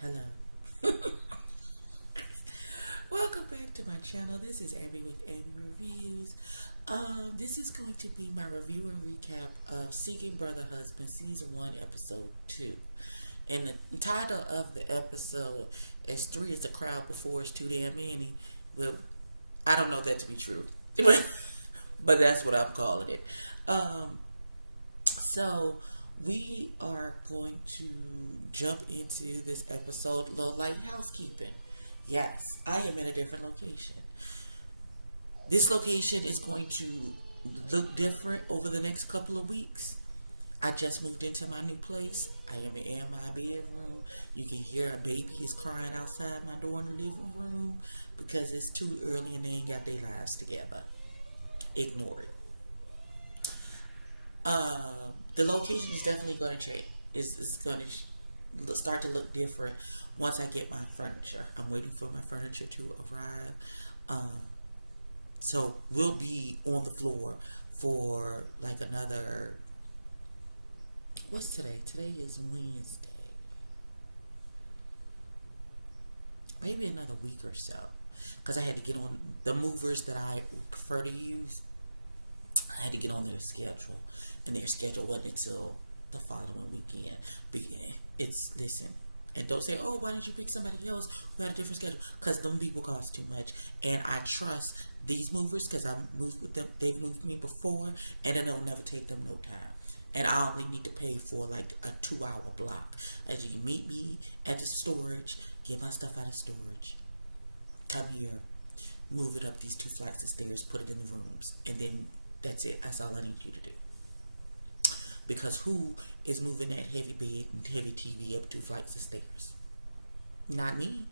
Hello. Welcome back to my channel. This is Abby with Abby Reviews. This is going to be my review and recap of Seeking Brother Husband Season 1 Episode 2. And the title of the episode is 3 is a crowd before it's too damn many. Well, I don't know that to be true. But that's what I'm calling it. So we are going to jump into this episode, Low Light Housekeeping. Yes, I am in a different location. This location is going to look different over the next couple of weeks. I just moved into my new place. I am in my bedroom. You can hear a baby is crying outside my door in the living room because it's too early and they ain't got their lives together. Ignore it. The location is definitely going to change. It's going to start to look different once I get my furniture. I'm waiting for my furniture to arrive. So we'll be on the floor for like another. What's today? Today is Wednesday. Maybe another week or so. Because I had to get on the movers that I prefer to use. I had to get on their schedule, and their schedule wasn't until the following weekend. Listen, and don't say, oh, why didn't you pick somebody else who had a different schedule? Because them people cost too much, and I trust these movers because I moved with them. They've moved me before, and then it'll never take them no time. And I only need to pay for like a 2-hour block. As you meet me at the storage, get my stuff out of storage, come here, move it up these 2 flights of stairs, put it in the rooms, and then that's it. That's all I need you to do. Because who is moving that heavy bed and heavy TV up 2 flights of stairs? Not me.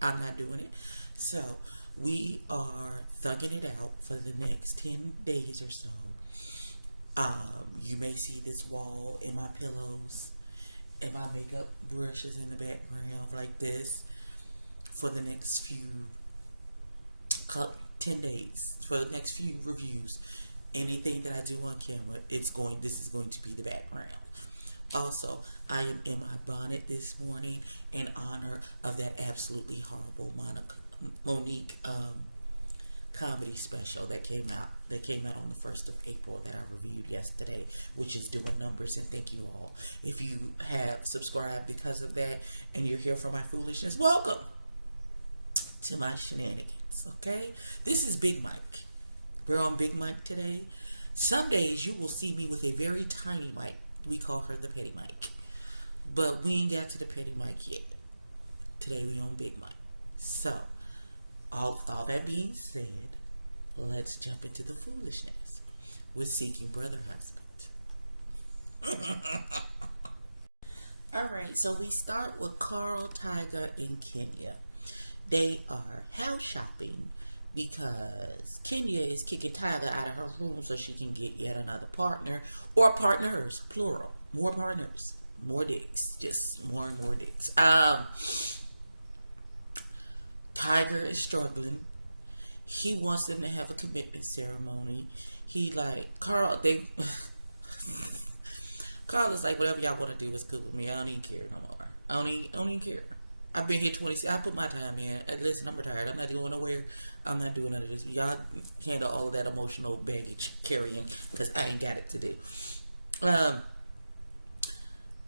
I'm not doing it. So we are thugging it out for the next 10 days or so. You may see this wall and my pillows and my makeup brushes in the background like this for the next few 10 days, for the next few reviews. Anything that I do on camera, this is going to be the background. Also, I am in my bonnet this morning in honor of that absolutely horrible Monique comedy special that came out on the 1st of April that I reviewed yesterday, which is doing numbers, and thank you all. If you have subscribed because of that and you're here for my foolishness, welcome to my shenanigans. Okay, this is Big Mike. We're on Big Mike today. Some days you will see me with a very tiny mic. We call her the Petty Mike. But we ain't got to the Petty Mike yet. Today we on Big Mike. So, all that being said, let's jump into the foolishness with Seeking Brother Husband. Alright, so we start with Carl, Tiger, and Kenya. They are house shopping because Kenya is kicking Tiger out of her room so she can get yet another partner, or partners, plural. More partners, more dicks, just more and more dicks. Tiger is struggling. He wants them to have a commitment ceremony. Carl is like, whatever y'all want to do is good with me. I don't even care no more. I don't even care. I've been here 20. I put my time in. Listen, I'm retired. I'm not going nowhere. I'm not doing none of this. Y'all handle all of that emotional baggage carrying because I ain't got it to do.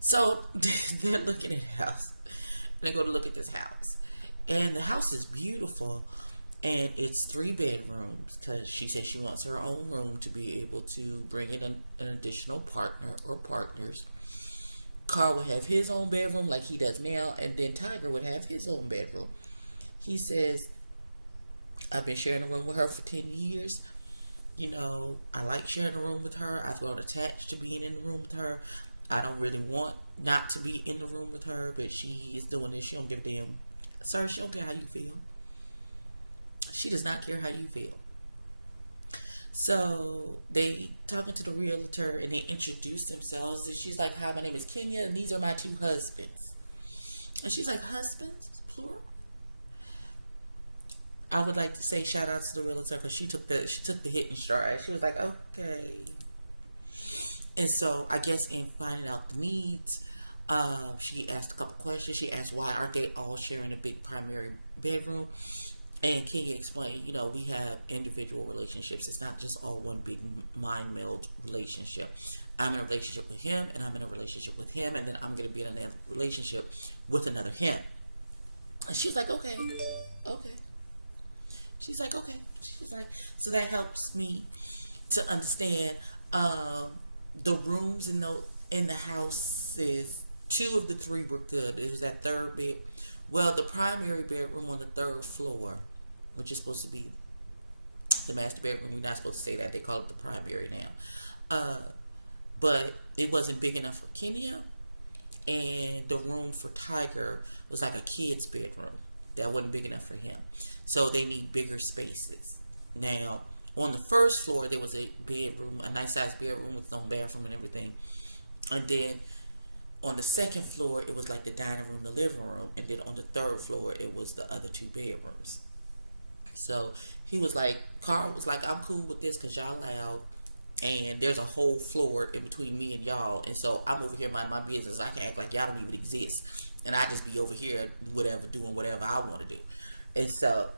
So they're looking at a house. They go to look at this house, and the house is beautiful, and it's 3 bedrooms because she says she wants her own room to be able to bring in an additional partner or partners. Carl would have his own bedroom like he does now, and then Tiger would have his own bedroom. He says, I've been sharing a room with her for 10 years. You know, I like sharing a room with her. I've grown attached to being in the room with her. I don't really want not to be in the room with her, but she is doing this. She don't give a damn. Sir, she don't care how you feel. She does not care how you feel. So they talking to the realtor and they introduce themselves, and she's like, hi, my name is Kenya and these are my 2 husbands. And she's like, husbands, plural? I would like to say shout out to the realtor because she took the hit in stride. She was like, okay. And so I guess in finding out the needs She asked a couple questions. She asked why aren't they all sharing a big primary bedroom? And Kenya explained, we have individual relationships. It's not just all one big mind meld relationship. I'm in a relationship with him, and I'm in a relationship with him, and then I'm going to be in a relationship with another him. And she was like, okay, okay. She's like, okay. She's like, so that helps me to understand the rooms in the houses. Two of the three were good. It was that third bed. Well, the primary bedroom on the third floor, which is supposed to be the master bedroom. We're not supposed to say that. They call it the primary now. But it wasn't big enough for Kenya, and the room for Tiger was like a kid's bedroom that wasn't big enough for him. So they need bigger spaces. Now, on the first floor, there was a bedroom, a nice sized bedroom with its own bathroom and everything. And then on the second floor, it was like the dining room, the living room. And then on the third floor, it was the other two bedrooms. So he was like, Carl was like, I'm cool with this because y'all loud. And there's a whole floor in between me and y'all. And so I'm over here minding my business. I can act like y'all don't even exist. And I just be over here, doing whatever I want to do. And so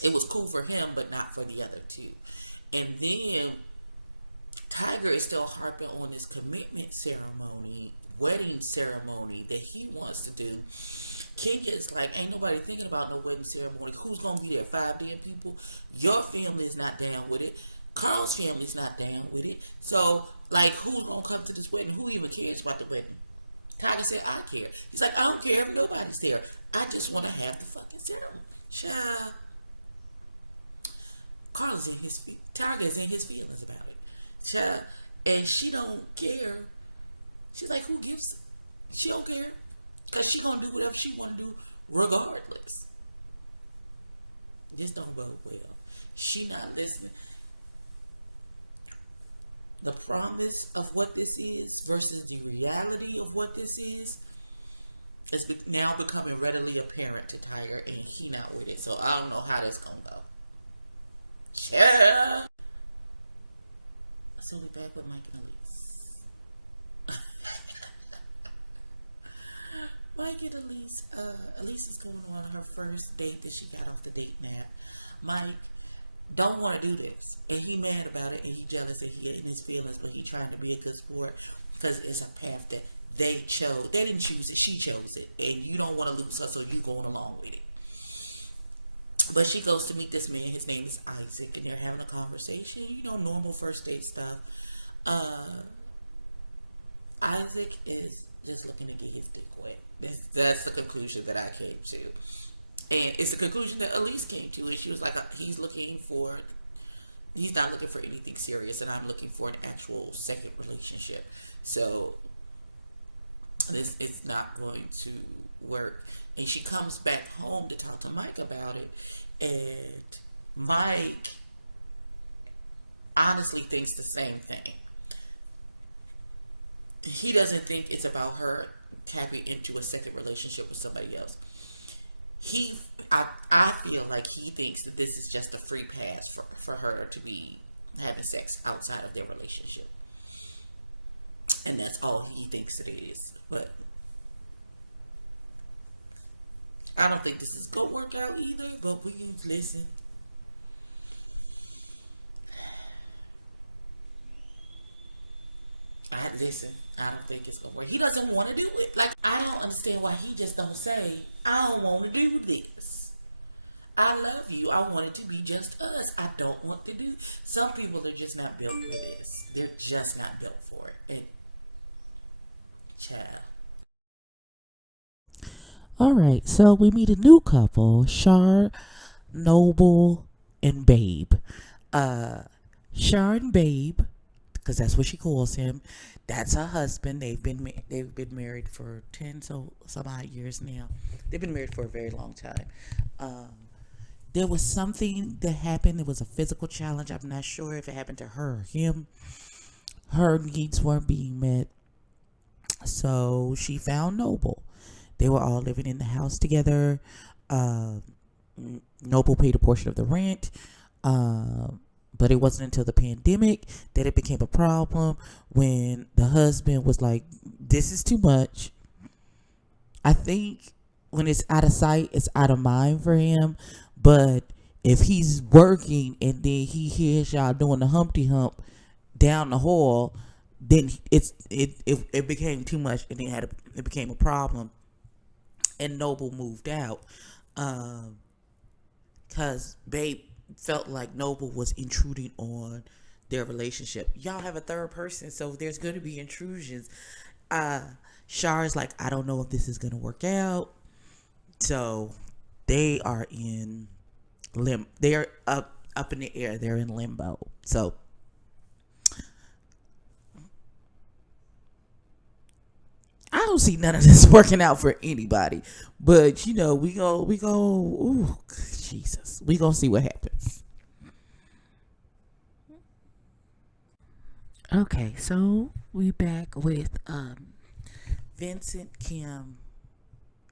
it was cool for him, but not for the other two. And then Tiger is still harping on this commitment ceremony, wedding ceremony that he wants to do. Kenya is like, ain't nobody thinking about no wedding ceremony. Who's gonna be there? 5 damn people. Your family is not down with it. Carl's family's not down with it. So, like, who's gonna come to this wedding? Who even cares about the wedding? Tiger said, I care. He's like, I don't care if nobody's there. I just want to have the fucking ceremony. Child. Tiger is in his feelings about it. Child. And she don't care. She's like, who gives? She don't care. Because she gonna do whatever she want to do regardless. Just don't bode well. She not listening. The promise of what this is versus the reality of what this is now becoming readily apparent to Tiger, and he not with it. So I don't know how this gonna go. Yeah. So we back with Mike and Elise. Mike and Elise. Elise is going on her first date that she got off the date nap. Mike don't want to do this, and he mad about it, and he jealous, and he in his feelings, but he trying to be a good sport because it's a path that they chose. They didn't choose it, she chose it, and you don't want to lose her, so you going along with it. But she goes to meet this man. His name is Isaac, and they're having a conversation, normal first date stuff. Isaac is just looking to get his dick wet. That's the conclusion that I came to. And it's the conclusion that Elise came to. And she was like, he's not looking for anything serious, and I'm looking for an actual second relationship. So this is not going to work. And she comes back home to talk to Mike about it. And Mike honestly thinks the same thing. He doesn't think it's about her tapping into a second relationship with somebody else. I feel like he thinks that this is just a free pass for her to be having sex outside of their relationship. And that's all he thinks it is. But I don't think this is going to work out either, but we can listen. I don't think it's gonna work. He doesn't want to do it. Like, I don't understand why he just don't say, I don't want to do this. I love you. I want it to be just us. I don't want to do. Some people are just not built for this. They're just not built for it. And child. All right, so we meet a new couple, Shar, Noble, and Babe. Shar and Babe, because that's what she calls him. That's her husband. They've been married for 10 some odd years now. They've been married for a very long time. There was something that happened. It was a physical challenge. I'm not sure if it happened to her or him. Her needs weren't being met, so she found Noble. They were all living in the house together. Noble paid a portion of the rent. But it wasn't until the pandemic that it became a problem when the husband was like, this is too much. I think when it's out of sight, it's out of mind for him. But if he's working and then he hears y'all doing the Humpty Hump down the hall, then it became too much, and it became a problem. And Noble moved out because Babe felt like Noble was intruding on their relationship. Y'all have a third person, so there's going to be intrusions. Shar is like, I don't know if this is going to work out. So they are in they're up in the air. They're in limbo. So I don't see none of this working out for anybody. But ooh, Jesus. We gonna see what happens. Okay, so we back with Vincent, Kim,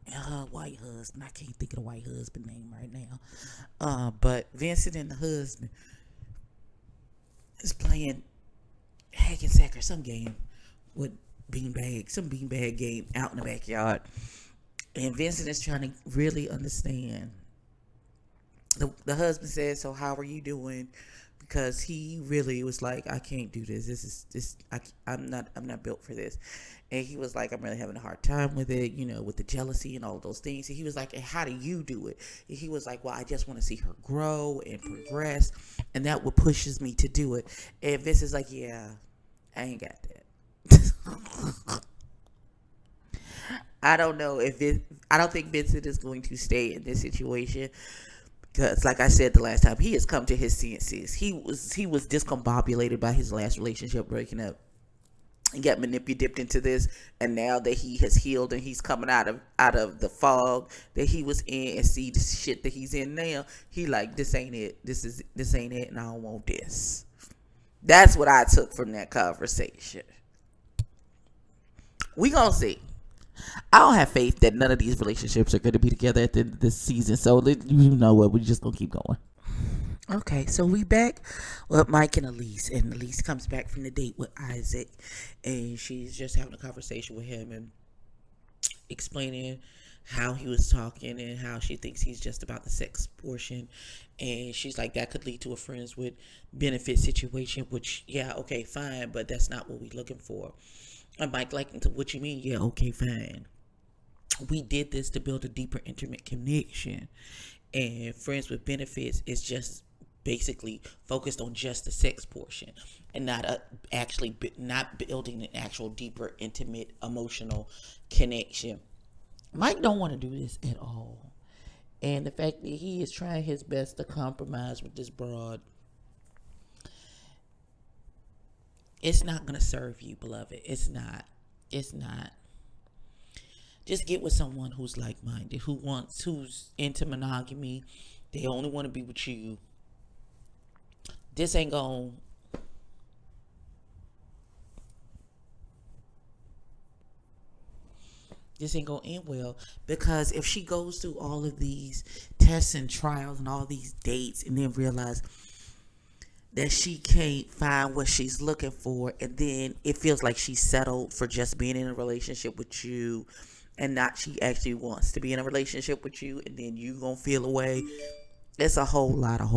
and her white husband. I can't think of the white husband name right now. But Vincent and the husband is playing hack and sack or some game with some beanbag game out in the backyard. And Vincent is trying to really understand. The husband said, "So how are you doing?" Because he really was like, "I can't do this. I'm not built for this." And he was like, "I'm really having a hard time with it, with the jealousy and all those things." And he was like, "And how do you do it?" And he was like, "Well, I just want to see her grow and progress, and that what pushes me to do it." And Vince is like, "Yeah, I ain't got that." I don't know if it. I don't think Vincent is going to stay in this situation because, like I said the last time, he has come to his senses. He was discombobulated by his last relationship breaking up and got manipulated into this. And now that he has healed and he's coming out of the fog that he was in and see the shit that he's in now, he like, this ain't it. This ain't it, and I don't want this. That's what I took from that conversation. We gonna see. I don't have faith that none of these relationships are going to be together at the end of this season. So you know what? We're just gonna keep going. Okay, so we back with Mike and Elise, and Elise comes back from the date with Isaac, and she's just having a conversation with him and explaining how he was talking and how she thinks he's just about the sex portion. And she's like, that could lead to a friends with benefit situation, which, yeah, okay, fine, but that's not what we're looking for. I'm like, what you mean? Yeah, okay, fine. We did this to build a deeper, intimate connection. And friends with benefits is just basically focused on just the sex portion and not actually not building an actual deeper, intimate, emotional connection. Mike don't want to do this at all. And the fact that he is trying his best to compromise with this broad, it's not going to serve you, beloved. It's not. It's not. Just get with someone who's like-minded, who's into monogamy. They only want to be with you. This ain't going this ain't gonna end well, because if she goes through all of these tests and trials and all these dates and then realize that she can't find what she's looking for, and then it feels like she's settled for just being in a relationship with you and not she actually wants to be in a relationship with you, and then you gonna feel away. It's a whole lot of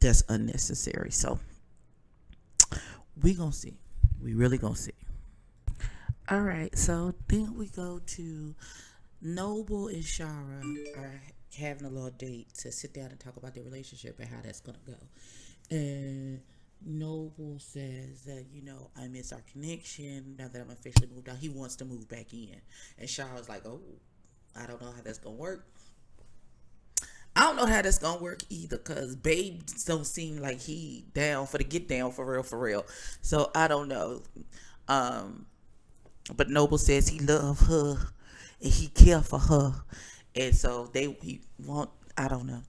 that's unnecessary. So we gonna see. We really gonna see. All right, so then we go to Noble and Shara are having a little date to sit down and talk about their relationship and how that's gonna go. And Noble says that, I miss our connection now that I'm officially moved out. He wants to move back in. And Shara's like, oh, I don't know how that's gonna work. I don't know how that's gonna work either, cause Babe don't seem like he down for the get down for real. So I don't know. But Noble says he love her and he care for her, and so he want. I don't know.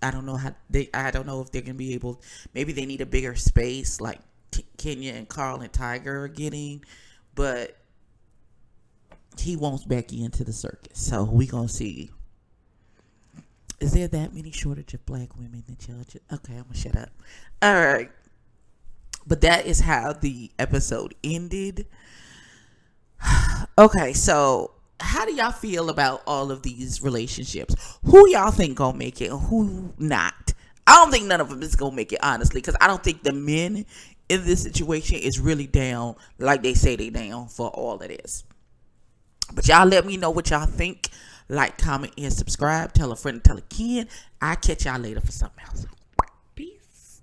I don't know how they. I don't know if they're gonna be able. Maybe they need a bigger space, like Kenya and Carl and Tiger are getting, but he wants Becky into the circus. So we gonna see. Is there that many shortage of black women in judges? Okay, I'm gonna shut up. All right, but that is how the episode ended. Okay, so how do y'all feel about all of these relationships? Who y'all think gonna make it and who not? I don't think none of them is gonna make it, honestly, because I don't think the men in this situation is really down like they say they down for all of this. But y'all let me know what y'all think. Like, comment, and subscribe. Tell a friend, tell a kid. I'll catch y'all later for something else. Peace.